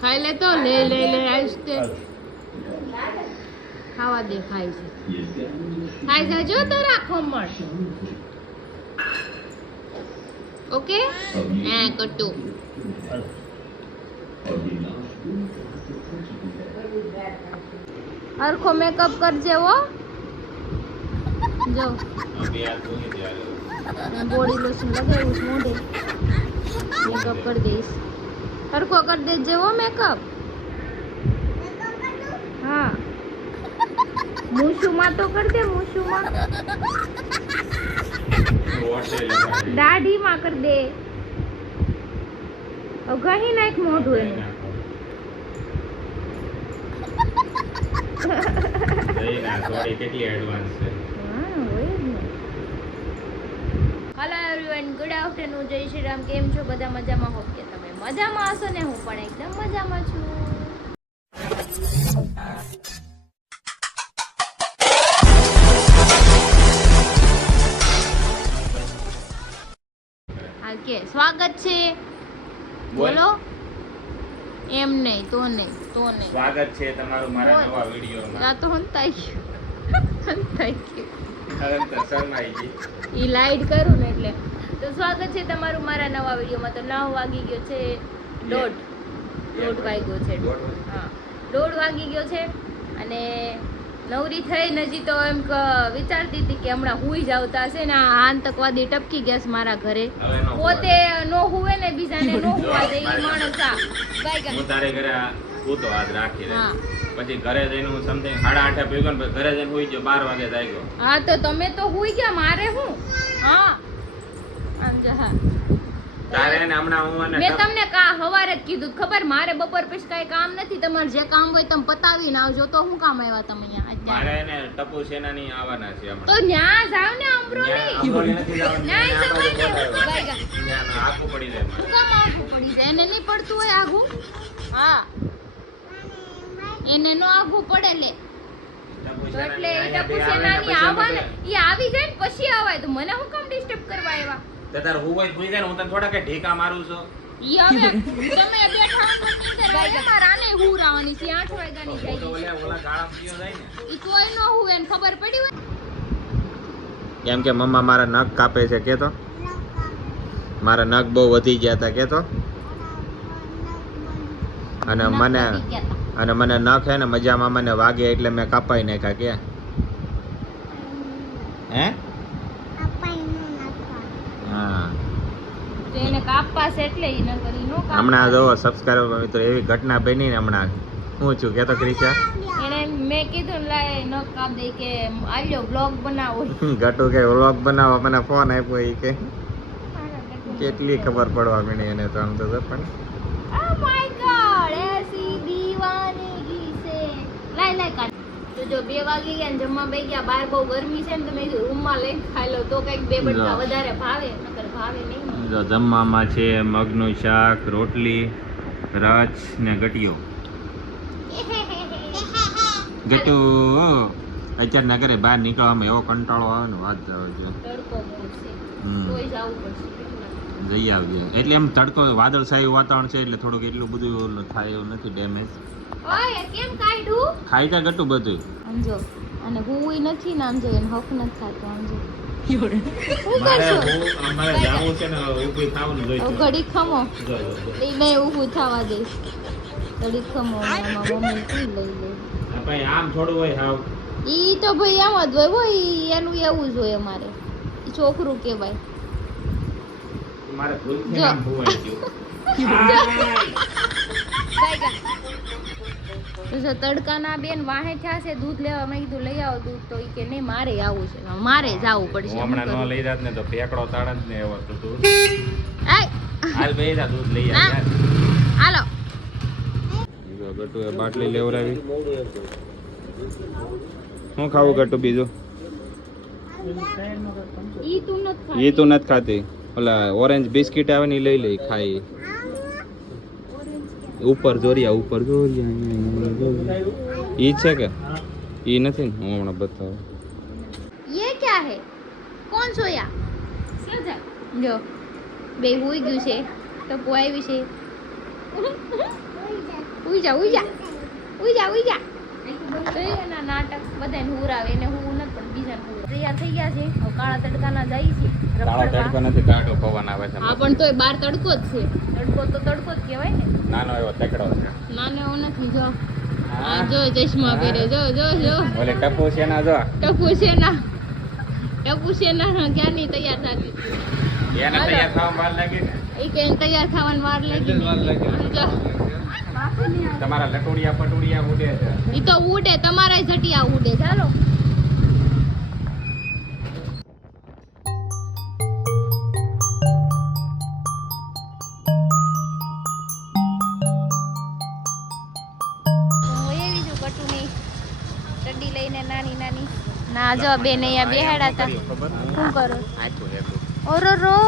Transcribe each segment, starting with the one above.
ખાઈ લે તો લે લે લે આઈસ તે ખાવા દે ખાઈ છે ખાઈ જાજો તો રાખો મળ ઓકે હા કટુ હરખો મેકઅપ કરજે હો જો બોડી લોશન લગાવ્યું છે મોઢે મેકઅપ કરી દઈશ હરખો કરી દેજે હો મેકઅપ હા મૂછુમાં તો કરી દે મૂછુમાં દાઢીમાં કરી દે ઘહી નાખ મોઢું એને હેલો એવરીવન ગુડ આફ્ટરનૂન જય શ્રી રામ કેમ છો બધા મજામાં હોપ કે તમે મજામાં હશો ને હું પણ એકદમ મજામાં છું કે સ્વાગત છે બોલો એમ નહીં તો નહીં સ્વાગત છે તમારું મારા નવા વિડિયોમાં આ તો હંતાઈ ગયું અનંત શર્માઈ ગઈ ઈ લાઈટ કરું ને એટલે તો સ્વાગત છે તમારું મારા નવા વિડિયોમાં તો 9 વાગી ગયો છે દોઢ વાગ્યો છે હા 1:30 વાગી ગયો છે અને નવરી થઈ નજી તો એમ વિચારતી હતી કે હમણાં હુઈ જાવતા હશે ને આ આતંકવાદી ટપકી ગયા છે મારા ઘરે પોતે નો હુવે ને બીજાને નો હુવા દે ઈ માણસ આ ગાય હું તારે ઘરે સૂતો આજ રાખી દે પછી ઘરે જઈને હું સમથિંગ 8:30 ભેગો ને ઘરે જઈને હુઈ ગયો 12 વાગે જાગ્યો હા તો તમે તો હુઈ ગયા મારે હું હા આમ જા તારે ને હમણાં હું અને મેં તમને હવારે જ કીધું ખબર મારે બપોર પછી કઈ કામ નથી તમારે જે કામ હોય તમે પતાવીને આવજો તો હું કામ આવ્યા તમે અહીંયા મારે ને ટપુ સેનાની આવવાના છે હમણાં તો ન્યા જાવ ને અમરોલી ન્યા જવાય ને બાઈગા ન્યા આખું પડી જાય હું કામ આખું પડી જાય એને નહીં પડતું હોય આઘું હા એને નો આઘું પડે લે તો એટલે એ ટપુ સેનાની આવવાને ઈ આવી જાય ને પછી આવાય તો મને હું કામ ડિસ્ટર્બ કરવા આવ્યા તે તાર હું હોય ભૂઈ જાય ને હું તને થોડા કે ઢીકા મારું છું ઈ હવે તમે બેઠા હો નીંદર આવે મારાને હુરાવાની છે 8 વાગ્યાની થઈ તો ઓલા ગાળા પીયો જાય ને ઈ કોઈ નો હુવે ને ખબર પડી હોય કેમ કે મમ્મા મારા નખ કાપે છે કે તો મારા નખ બહુ વધી ગયા હતા કે તો અને મને નખ હે ને મજામાં મને વાગે એટલે મેં કાપાઈ નાખ્યા કે હે હા એને કાપવા છે એટલે ઈ ન કરી નો કાપ હમણાં જો સબસ્ક્રાઇબર મિત્રો એવી ઘટના બની ને હમણાં હું છું કે તો ક્રિશા એને મેં કીધું લાય ન કાપ દે કે આલ્યો બ્લોગ બનાવો ઘટુ કે વ્લોગ બનાવવા મને ફોન આપ્યો ઈ કે કેટલી ખબર પડવા મળી એને તો આમ તો પણ ઓ માય ગોડ એસી દીવાનગી સે લાય કાટ તો જો 2 વાગી ગયા ને જમવા બેસી ગયા બહાર બહુ ગરમી છે ને તો મેં રૂમમાં લઈને ખાઈ લો તો કઈક 2 બટકા વધારે ભાવે નકર ભાવે નહીં જો જમવામાં છે મગનું શાક રોટલી રચ ને ગટિયો ગટુ અત્યારે નગરે બહાર નીકળવામાં એવો કંટાળો આવે ને વાત જાવ છે તડકો બહુ છે તોય જાવું પડશે જઈ આવજે એટલે એમ તડકો વાદળછાયું વાતાવરણ છે એટલે થોડુંક એટલું બધું થાય એવું નથી ડેમેજ ઓય કેમ કાઢું ખાઈ તા ગટુ બધું સમજો અને હુંય નથી ને આમ જો એને હક નથી થતો આમ જો અમારે જાવું છે ને ઊભી થાવાનું જોઈતું ઘડી ખમો એ નહીં ઊભું થવા દઈશ ઘડી ખમો મામા મમ્મી તું લઈ લે ભાઈ આમ થોડું હોય હાવ ઈ તો ભાઈ આમ જ હોય ઈ એનું એવું જ હોય અમારે ઈ છોકરું કહેવાય મારે ભૂલથી આમ ભૂવાઈ ગયું જો તડકાના બેન વાહે થયા છે દૂધ લેવા મેં કીધું લઈ આવો દૂધ તો ઈ કે નહીં મારે આવું છે મારે જવું પડશે હમણાં ન લઈ જાત ને તો પેકડો તાળન ને એવો તો દૂધ આય હાલ બેજા દૂધ લઈ આવ યાર હાલો જો ગટુ એ બાટલી લેવરાવી શું ખાવું ગટુ બીજું ઈ તું નથી ઈ તો નથી ખાતી ઓલા ઓરેન્જ બિસ્કિટ આવે ને ઈ લઈ લઈ ખાઈ ઉપર જોરિયા ઈ છે કે ઈ નથી ને હું હમણાં બતાવું ये क्या है कौन सोया જો બે હોઈ ગયું છે તો પોઈ વિશે ઉઈ જા ઉઈ જા ઉઈ જા ઉઈ જા તો એના નાટક બધાને હુરાવે એને હું નથી પણ બીજાને હુરાવે તૈયાર થઈ ગયા છે હવે કાળા તડકાના જાય છે કાળો તડકો નથી, કાળો પવન આવે છે. હા પણ તોય બાર તડકો જ છે. તડકો તો તડકો જ કહેવાય ને. નાનો એવો તકડો છે. નાનો એવો નથી જો. આ જો ચશ્મા પહેરે જો જો જો. ઓલે ટપુ છે ના જો. ટપુ છે ના ક્યાંની તૈયાર થતી હતી. એને તૈયાર થવામાં વાર લાગી ને. એ કે તૈયાર થવામાં વાર લાગી ને. જો તમારા લટોડિયા પટોડિયા ઉડે છે. ઈ તો ઉડે, તમારા જટિયા ઉડે. ચાલો ના જો બેન અહીંયા બેહાડા હતા. શું કરો? ઓરો રો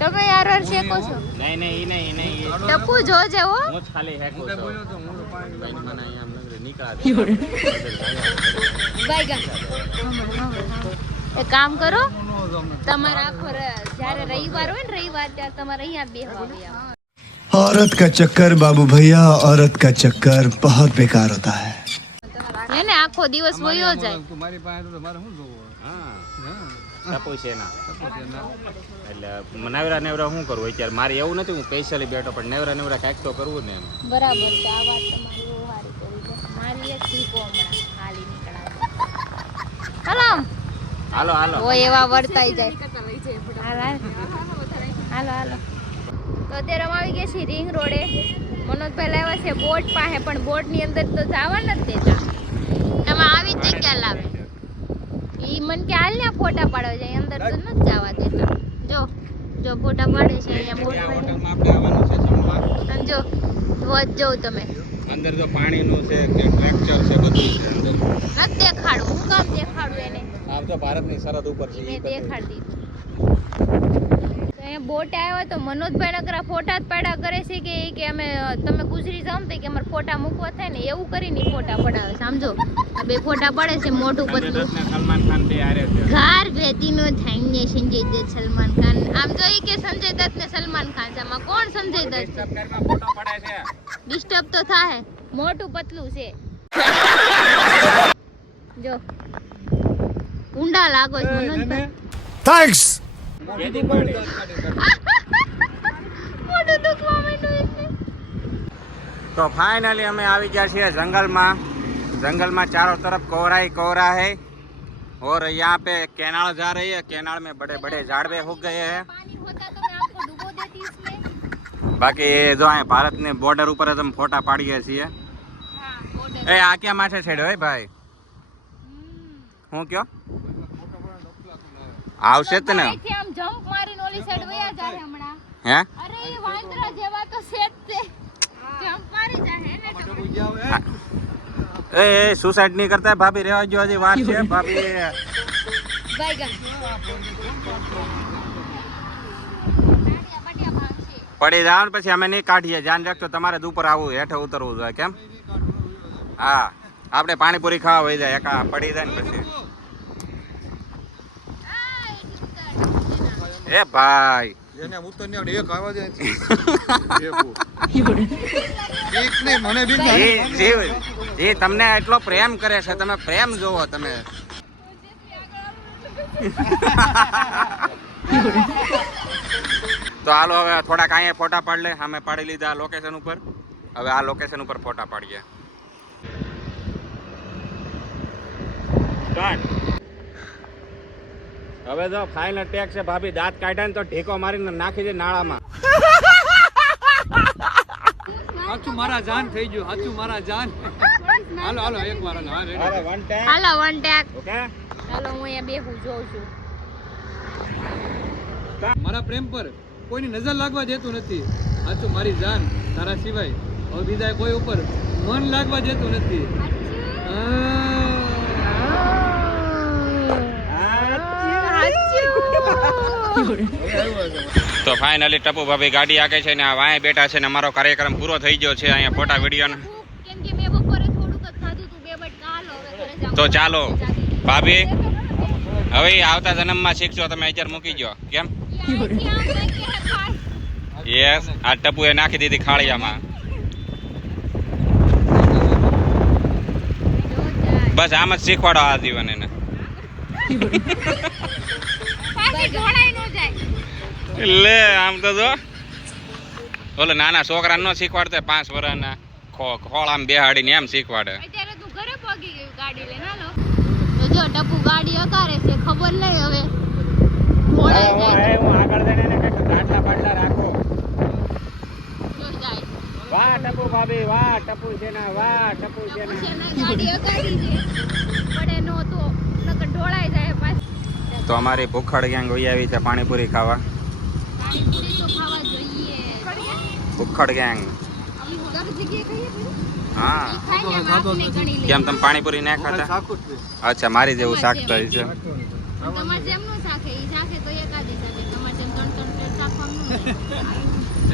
તમે યાર શેકો છો? નહીં નહીં ઈ નહીં ટપુ જોજે હો. હું જ ખાલી હેકો છું. મને અહીંયા નીકળા ગાયગા એક કામ કરો, તમારે આખો જ્યારે રવિવાર હોય ને રવિવાર ત્યારે તમારે અહીંયા બેહવા આવ્યા. औरत का चक्कर बाबू भैया, औरत का चक्कर बहुत बेकार होता है. એને આખો દિવસ વયો જાય. મારી પાસે તો મારે શું જોવું? હા ટપુ છે ના એટલે નેવરા શું કરવું અત્યારે? મારે એવું નથી હું સ્પેશિયલી બેઠો પણ નેવરા કાંઈક તો કરવું ને એમ. બરાબર છે આ વાત તમારી બહુ સારી કરી છે. મારી એક ઠીકો હમણાં હાલી નીકળાવે. હાલો હાલો ઓ એવા વર્તાઈ જાય. હાલો હાલો તો અત્યારે અમે આવી ગયા છીએ રિંગ રોડે. મનોજભાઈ લાવ્યા છે બોટ પાસે પણ બોટની અંદર તો જવા નથી દેતા. તમે આવી જગ્યા લાવે ઈ મન કે હાલ ને ફોટા પાડવા જાય અંદર તો નથી જવા દેતા. જો જો ફોટા પાડે છે અહીંયા બોટ હોટલમાં આપણે આવવાનું છે જમવા. અને જો વચ જો તમે અંદર તો પાણીનું છે કે સ્ટ્રક્ચર છે બધું છે અંદર. નથી દેખાડું. હું કામ દેખાડું એને? આમ તો ભારતની સરહદ ઉપર છે. મેં દેખાડી દીધું. બોટ આવ્યો તો મનોજભાઈ નકરા ફોટા જ પાડા કરે છે કે અમે તમે ગુજરી જાવ ને કે અમારે ફોટા મૂકવા થાય ને એવું કરીને ફોટા પડાવે. સમજો આ બે ફોટા પડે છે મોટું પતલું. સલમાન ખાન બે આરે છે. ઘર ભેતીનો થાય ને સંજય દત્ત સલમાન ખાન. આમ તો એ કે સંજય દત્ત ને સલમાન ખાન છે. આમાં કોણ સંજય દત્ત? ફોટો પડે છે. ડિસ્ટર્બ તો થાય. મોટું પતલું છે. જો ઊંડા લાગો છો મનોજભાઈ. Thanks. કેદી પડે. મોટું દુખવા માંડ્યું એટલે. તો फाइनली हमें આવી ગયા છીએ जंगल में चारों तरफ कोहरा ही कोहरा है और यहाँ पे कैनाल जा रही है. कैनाल में बड़े बड़े झाड़वे हो गए हैं. पानी होता तो मैं आपको डुबो देती इसमें. बाकी जो है भारत ने बॉर्डर ऊपर हम फोटा पाड़िए છીએ. हाँ बॉर्डर. ए आ क्या माथे छेड़ो है भाई? હું કયો આવશે જ ને. અહીંથી આમ જમ્પ મારીને ઓલી સાઈડ વયા જાય હમણાં. હે અરે એ વાંદરા જેવા તો છે જ તે. જમ્પ મારી જાય હે ને ટપુ. એ સુસાઇડ નહીં કરતા ભાભી રહેવા જો હજી વાત છે ભાભી. ગાયગા પડી જાવ ને પછી અમે નહીં કાઢીએ. ધ્યાન રાખજો તમારે જ ઉપર આવવું હેઠે ઉતરવું જોઈએ. કેમ? હા આપણે પાણીપુરી ખાવા હોય જાય એકા પડી જાય ને પછી. એ ભાઈ એને ઉત્તર ને એક આવા દે એક ને મને બી જે તમને એટલો પ્રેમ કરે છે તમે પ્રેમ જોવો તમે. તો હાલો હવે થોડાક અહીંયા ફોટા પાડ લે. અમે પાડી લીધા લોકેશન ઉપર. હવે આ લોકેશન ઉપર ફોટા પાડીએ. હવે જો ફાઇનલ ટેક છે. ભાભી દાંત કાઢ્યા ને તો ઢેકો મારીને નાખી દે નાળામાં. હાચું મારા જાન થઈ ગયું. હાચું મારા જાન. હાલો હાલો એક વાર હાલો. અરે વન ટેક. હાલો વન ટેક. ઓકે હાલો હું અહીંયા બેહું જોઉં છું. મારા પ્રેમ પર કોઈની નજર લાગવા દેતું નથી. હાચું મારી જાન તારા સિવાય હવે બીજા કોઈ ઉપર મન લાગવા દેતું નથી. તો ફાઇનલી ટપુ ભાભી ગાડી આકે છે ને આ વાંહે બેઠા છે ને અમારો કાર્યક્રમ પૂરો થઈ ગયો છે. અહીંયા ફોટા વિડીયો કેમ કે મેં બપોરે થોડુંક જ ખાધું તું. બે બટકા હાલો હવે ઘરે જાવ. તો ચાલો ભાભી હવે આવતા જન્મમાં શીખજો તમે. અત્યારે મૂકી ગયો કેમ? યસ આ ટપુએ નાખી દીધી ખાળિયામાં. બસ આમ જ શીખવાડો આ જીવન એને. પાછી ઢોળાઈ ન જાય. લે આમ તો જો ઓલો નાના છોકરા નો શીખવાડતા 5 વર્ષના ખોળ આમ બેહાડીને એમ શીખવાડે. અત્યારે તું ઘરે પહોંચી ગયું ગાડી લઈને હાલો. તો જો ટપુ ગાડી અકારે છે ખબર નહીં હવે ઢોળાઈ જાય. હું આગળ જઈને એને કઈક બાટલા બાટલા રાખો. જો જાય. વાહ ટપુ ભાભી વાહ ટપુ સેના વાહ ટપુ સેના. શેના ગાડી અકારી છે પડે નો તો નકર ઢોળાઈ જાય પાછી. તો અમારી ભૂખડ ગેંગ હોઈ આવી છે પાણીપુરી ખાવા. પાણીપુરી તો ખાવા જોઈએ. ભૂખડ ગેંગ. દર જગ્યાએ ખાઈએ પછી હા ખાઈને આપને ગણી લે. કેમ તમે પાણીપુરી ના ખાતા? સાકું જ છે. અચ્છા મારી જેવું શાક તો છે. તમારે જેમનું શાકે ઈ શાકે તો એકાદી શાકે તમારે જેમ 3 પ્લેટ શાકવાનું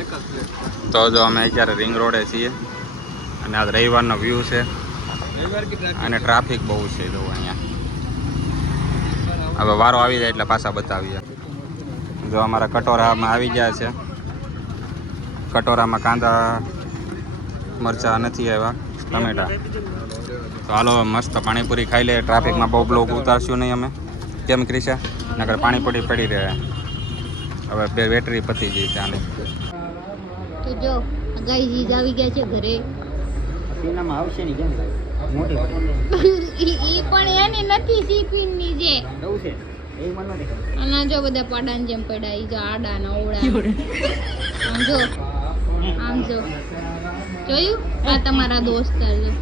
એક જ પ્લેટ. તો જો અમે અત્યારે રિંગ રોડે છીએ અને આજ રવિવારનો વ્યૂ છે રવિવાર કી ટ્રાફિક. અને ટ્રાફિક બહુ છે જો અહીંયા. હવે વારો આવી જાય એટલે પાછા બતાવીએ. જો અમારા કટોરામાં આવી ગયા છે. કટોરામાં કાંદા મરચા નથી આવ્યા, ટમેટા. તો હાલો મસ્ત પાણીપુરી ખાઈ લે. ટ્રાફિકમાં બહુ બ્લોક ઉતારશું નહીં અમે. કેમ ક્રિશા? નકર પાણીપુરી પડી રહે. હવે બેટરી પતી ગઈ છે આની. તો જો ગાઈઝ આવી ગયા છે ઘરે. આવશે ને કેમ ઈ પણ એની નથી સીપીનની જે અને જો બધા પાડાને જેમ પડ્યા ઈ જો આડા ના ઓળા. આમ જો જોયું આ તમારા દોસ્તાર જો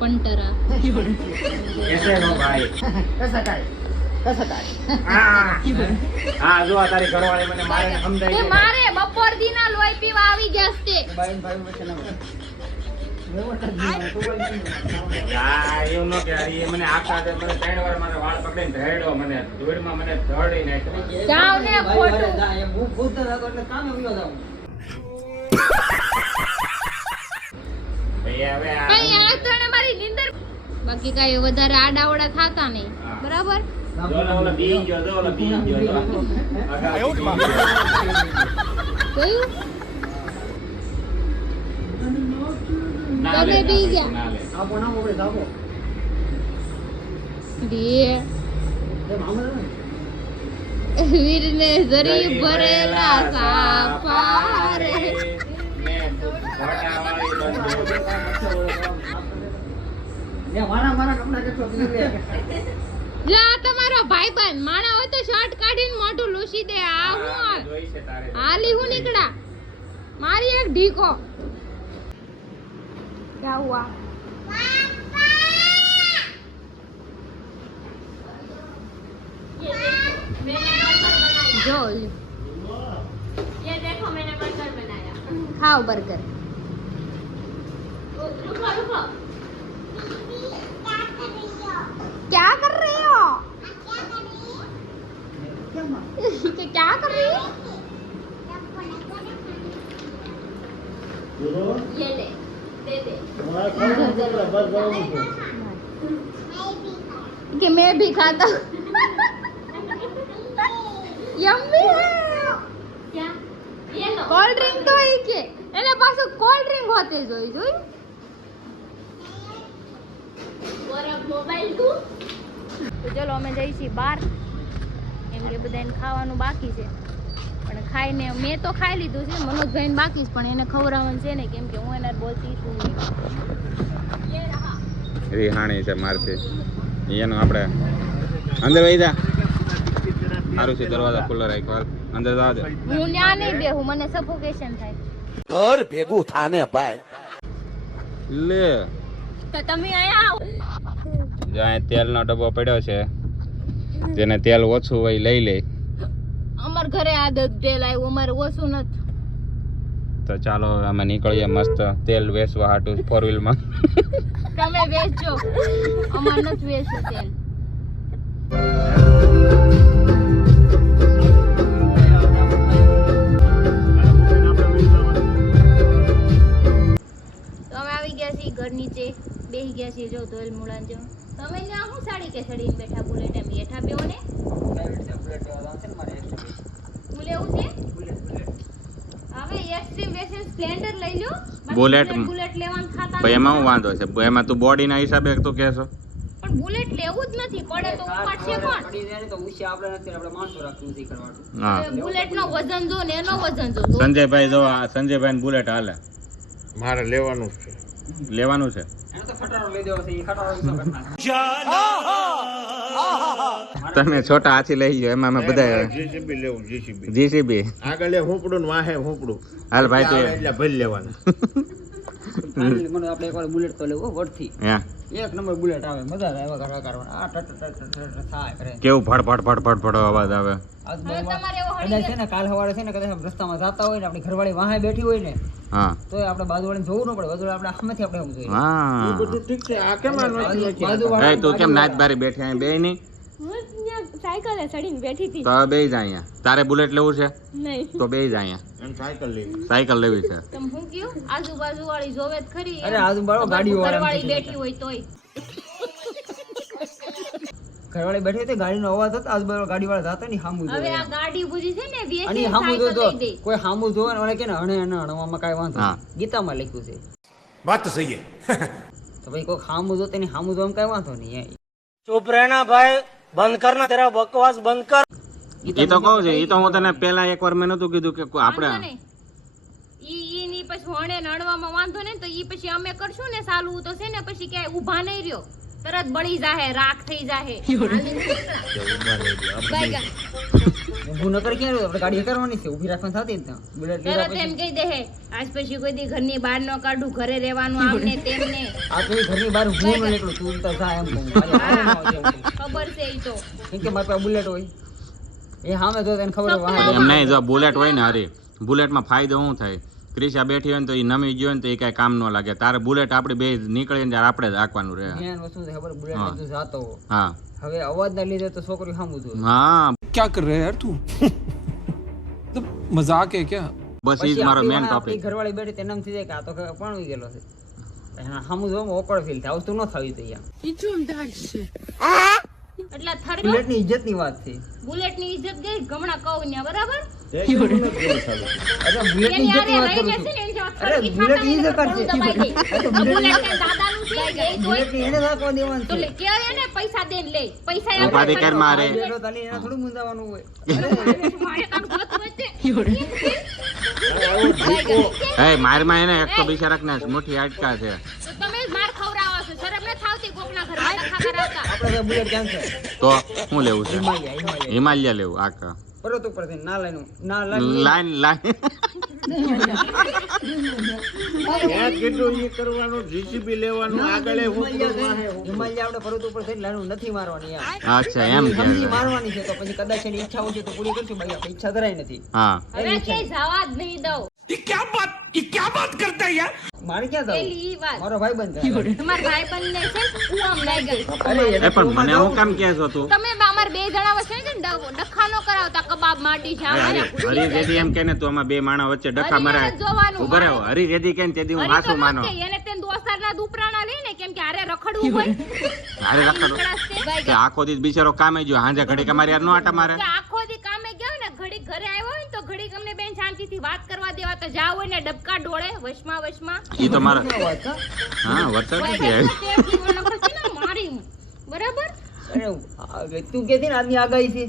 પંટરા. હા જો આ તારી ઘરવાળી મને મારે સમજાય તે મારે બપોર દીના લોહી પીવા આવી ગયા છે. હા એવું ન કે એ મને આખા દે મને 3 વાર મારા વાળ પકડીને ઢેડો મને ધૂળમાં મને ધડી નાખ્યો. જાવ ને ખોટું. ભાઈ હવે આ કઈ આ તો એને મારી નીંદર બાકી કઈ વધારે આડાવડા થાતા નહીં બરાબર. જો ઓલા બી ગયો જો ઓલા બી ગયો જો જોયું ના તમે બી ગયા. ના લે વીરને જરી ભરેલા સાફા રે. જા તમારો ભાઈબંધ માણા હોય તો શર્ટ કાઢીને મોઢું લૂસી દે. આ હું હાલી હું નીકળા મારી એક ઢીકો क्या हुआ जो ये देखो मैंने बर्गर बनाया. खाओ बर्गर. रुको क्या कर रही हो? क्या कर रही हो? ये ले दे दे. कि मैं भी खाता यम्मी है क्या ये लो कोल्ड ड्रिंक तो ही के એને પાછું કોલ્ડ ડ્રિંક હોતે જોઈ और अब मोबाइल તું. તો ચલો અમે જઈ છીએ બહાર એમ કે બધાને ખાવાનું બાકી છે પણ ખાઈને મેં તો ખાઈ લીધું છે. મનોજભાઈને બાકી છે પણ એને ખવડાવવાનું છે ને કેમ કે હું એને બોલતી છું. રિહાણી છે મારથી એનું આપણે અંદર વહી જા. સારું છે દરવાજા ખુલ્લો રાખ્યો. હાલ અંદર જવા દે. હું ત્યાં નહીં બેહું મને સફોકેશન થાય. ઘર ભેગું થાને ભાઈ. લે તો તમે અહીંયા આવો. જ્યાં તેલનો ડબ્બો પડ્યો છે જેને તેલ ઓછું હોય લઈ લે. અમાર ઘરે આદત તેલ આવ્યું અમારે ઓછું નથી. તો ચાલો અમે નીકળીએ મસ્ત તેલ વેચવા હાટું 4 વ્હીલમાં. તમે વેચજો અમાર નથી વેચવું તેલ. તો અમે આવી ગયા છીએ ઘર નીચે બેસી ગયા છીએ જો ધોલ મુળા જેમ. તમે ત્યાં હું સાડી કે સડીને બેઠા બુલેટ એમ બેઠા બેહો ને. હું લેવું છે હવે એક્સ્ટ્રીમ વેશન સ્પ્લેન્ડર લઈ લ્યો. બુલેટ બુલેટ લેવાનું થાતા ભાઈ એમાં હું વાંધો છે? એમાં તું બોડીના હિસાબે તું કહેશો પણ પણ બુલેટ લેવું જ નથી, પડે તો ઉપાડશે કોણ? પડી જાય ને તો ઉછી આપણે નથી, આપણે માણસો રાખવું નથી કરવાનું. હા હવે બુલેટ નો વજન જો ને એનો વજન જો. સંજયભાઈ જો આ સંજયભાઈ બુલેટ હાલે મારે લેવાનું જ છે. લેવાનું છે. એને તો ખટારો લઈ દેવો છે, એ ખટારો વિશે કરતા. તમે છોટા હાથી લઈ ગયો એમાં અમે બધા જીસીબી લેવું જીસીબી. જીસીબી આગળ હુંપડું ને વાહે હુંપડું. હાલ ભાઈ તો એટલે ભરી લેવાનું. મને આપણે એકવાર બુલેટ તો લેવું વડથી. હા એક નંબર બુલેટ આવે, મજા આવે એવા કરવાના. આ ટ ટ ટ ટ ટ થાય કરે. કેવું food food food food food અવાજ આવે. આજુબાજુમાં તમારે એવો હળી કદાચ છે ને કાલ સવારે છે ને કદાચ આમ રસ્તામાં જતા હોય ને આપણી ઘરવાળી વાહે બેઠી હોય ને હા તોય આપણે બાજુવાળીને જોવું ન પડે, બાજુવાળી આપણે સામેથી આપણે આમ જોઈએ. હા બધું ઠીક છે. આ કેમ આ નથી લખ્યું? બાજુવાળા- એ તું કેમ નાચ બારી બેઠી અહીં બે નહીં હું ત્યાં સાયકલે ચડીને બેઠી હતી. તો બે જ અહીંયા તારે બુલેટ લેવું છે નહીં તો બે જ અહીંયા એમ સાયકલ લેવી. સાયકલ લેવી છે. તમે હું કયું આજુબાજુ વાળી જોવે જ ખરી. અરે આજુબાજુ ગાડીઓવાળા ઘરવાળી બેઠી હોય તોય. ઘરવાળી બેઠી હતી, ગાડીનો અવાજ હતો, આજુબાજુ ગાડીવાળા જતા ની સામું હવે જોવે. આ ગાડી બુજી છે ને અને વેચી સામું સાયકલ જોતો લઈ દે. કોઈ સામું જોવે ને ઓલે કે ને હણે હણે હણવામાં કાંઈ વાંધો હા. નહીં. ગીતામાં લખ્યું છે વાત તો સહી છે. તો ભાઈ કોઈ સામું જોતે ની સામું જોવામાં કાંઈ વાંધો નહીં. चुप रहना भाई, बंद करना तेरा बकवास बंद कर. એ તો કહું છે એ તો હું તને પેલા એકવાર મેં નતું કીધું કે વાંધો આપણે નહીં. ઈ ની પછી વણે નડવામાં વાંધો નહીં, તો ઈ પછી અમે કરશું ને ચાલુ તો છે ને પછી ક્યાંય ઊભા નહીં રહ્યો, તરત બળી જાહે, રાખ થઈ જાહે. બાયગા. ઊભું ન કરી ક્યાં રહ્યું? આપણે ગાડી કરવાની છે, ઊભી રાખવાની થતી જ ત્યાં. બુલેટ લીધા તરત એમ પછી કહી દે હે આજ પછી કોઈ દી ઘરની બહાર ન કાઢું, ઘરે રહેવાનું આમને તેમને. આ તો એ ઘરની બહાર ઊભું ન નીકળું, તું તો જા એમ કહું. આજે હારે ન આવજે એમ કહું. ખબર છે ઈ તો. કેમ કે મારી પાસે બુલેટ હોય, એ સામે જો એને ખબર હોય વાહે એમ નહીં જો બુલેટ હોય ને હરી બુલેટમાં ફાયદો શું થાય ક્રિશા બેઠી હોય ને તો એ નમી ગયો ને તો એ કઈ કામ ન લાગે. તારે બુલેટ આપણે બે નીકળીએ ને ત્યારે આપણે જ હાંકવાનું રહે. મેન વસ્તુ છે ખબર, બુલેટ હા. તું જાતો હો. હા હવે અવાજના લીધે તો છોકરી સામું જોવે. હા क्या कर रहे हैं यार तू तो मजाक है क्या? બસ એ જ પછી મારો આપણી મેન વાહે આપણી ટોપિક. ઘરવાળી બેઠી તેને એમ થઈ જાય કે આ તો પણ ગયેલો છે. એના સામું જોવામાં ઓકળ ફીલ થાય, આવતું ન થયું તો યાર. એટલે થર્ડ બુલેટની ઇજ્જતની વાત છે. બુલેટ ની ઇજ્જત ગઈ ગમણા કહું ને બરાબર. અરે બુલેટની એની ઇજ્જતની હારે વાત રહીને કરું છે ને છું. એની જેવા અરે થડકી બુલેટ ખાતા ઈ જ હોય કરશે. તો દબાઈ દે. અરે તો આ બુલેટ બુલેટ ને દાદાનું છે ને એ તોય બુલેટની એને રાખવા દેવાનું તો છે. લે કે એને પૈસા દે ને લે પૈસા એ ઉપાધિ આપણે કર મારે. બુલેટો તાલી એના થોડું મૂંઝાવાનું હોય. મારે તારું ગોત વચ્ચે. હે મારમાં એને એક તો બિચારાકને મુઠ્ઠી અટકા છે. તો તમે જ માર ખવડાવો છો, શરમ ન થાવતી કોકના ઘરમાં ડખા કરાવતા. આપણે તો બુલેટ ક્યાં છે? તો શું લેવું છે હિમાલયા. હિમાલયા લેવું આખા પર્વત ઉપર થી ના લાઈન લાઈન લાઈન ત્યાં કીધું એ કરવાનું જીસીબી લેવાનું આગળ હુંપડું વાહે હુંપડું. હિમાલયા આપણે પર્વત ઉપર થઈને લાઈન નથી મારવાની યાર. અચ્છા એમ છે. સમજી મારવાની છે તો પછી કદાચ એની ઈચ્છા હોય છે તો પૂરી કરશું. બાકી આપણી ઈચ્છા ધરાય નથી. હા હવે ક્યાંય જવા જ નહીં દઉં. મારે ક્યાં પેલી જવું? ઈ વાત. મારો ભાઈ બંધ તમારા ભાઈબંધને છે ને કૂવામાં લઈ ગઈ. એ પણ મને હું કામ કહે છો તું તમે અમાર બે જણા વચ્ચે છે ને ડખા નો કરાવતા, કબાબ માટી છે હરી રેડી એમ કે ને તો આમાં બે માણા વચ્ચે ડખા મરાય ઉભા રહો. હરી રેડી કે ને તેથી હું હાસુ માનો એને તેન દોસ્તારના દુપરાણા લઈને કેમ કે આરે રખડવું હોય. હારે રખડો કે આખો દિવસ બિચારો કામે ગયો હાંજે ઘડી કમારી યાર નો આટા મારે. કે આખો દી કામે ગયો ને ઘડી ઘરે આવ્યો હોય ને તો ઘડી અમને બેન શાંતિથી વાત કરવા દેવા, તો જાવ હોય ને ડબકા ડોળે વશમાં ઈ તો મારા વાત હા? હા વરસાદ નથી આવ્યો. મારી બરાબર અરે તું કહેતી ને આજની આગાહી છે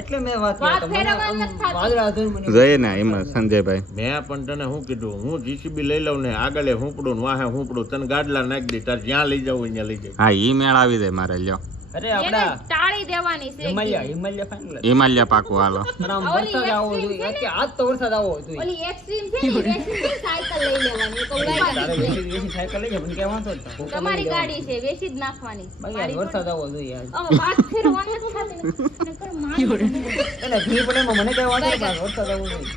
એટલે મેં વાત કરી. વાત તો મને ફેરવવા આમ નથી થતી. વાદળા હતું મને. જોઈએ ને એમાં સંજયભાઈ મેં પણ તને શું કીધું હું જીસીબી લઈ લઉં ને આગળ હુંપડું ને વાહે હુંપડું તને ગાડલા નાખી દે તાર જ્યાં લઈ જવું ત્યાં લઈ જાય. હા ઈ મેળ આવી જાય મારે લ્યો અરે એને આપડા ટાળી દેવાની છે. હિમાલયા ફાઇનલ. હિમાલયા પાકું હાલો. પણ આમ વરસાદ આવવો જોઈએ. અત્યારે આજ તો વરસાદ આવવો જોઈએ. ઓલી એક્સ્ટ્રીમ છે ને રેસિંગ સાયકલ લઈ લેવાની. તો તારે ગાડી વેચી સાયકલ લઈ જાય પણ કઈ વાંધો જ નહીં. તમારી ગાડી છે વેચી જ નાખવાની. બાકી આજ વરસાદ આવવો જોઈએ આજ. હવે વાત ફેરવાની નથી થતી ને. નકર મારી એને ભી પડે એમાં મને કઈ વાંધો નહીં પણ વરસાદ આવવો જોઈએ.